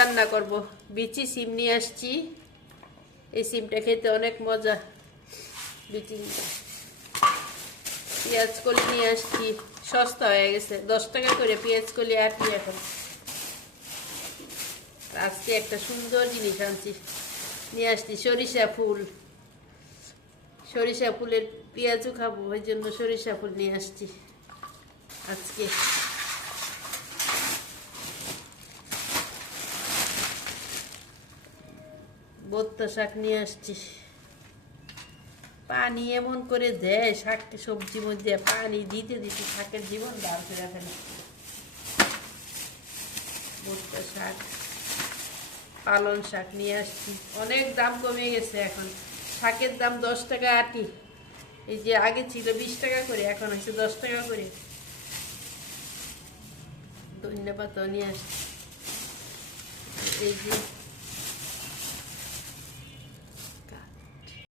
রান্না করব। বিচি সিম নিয়ে আসছি, এই সিমটা খেতে অনেক মজা। বিচি পেঁয়াজ কলি নিয়ে আসছি, সস্তা হয়ে গেছে, 10 টাকা করে পেঁয়াজ কলি আটি এখন। আজকে একটা সুন্দর জিনিস আনছি, নিয়ে আসছি সরিষা ফুল। সরিষা ফুলের পেঁয়াজও খাবো, ওই জন্য সরিষা ফুল নিয়ে আসছি আজকে। বত্তা শাক নিয়ে আসছি। পানি এমন করে দেয় শাককে, সবজি মধ্যে পানি দিতে দিতে শাকের জীবন বার করে ফেলে। বত্তা শাক, পালং শাক নিয়ে আসছি। অনেক দাম কমে গেছে এখন, শাকের দাম 10 টাকা আটি। এই যে আগে ছিল 20 টাকা করে, এখন হচ্ছে 10 টাকা করে। ধন্যবাদ নিয়ে আসছি। এই যে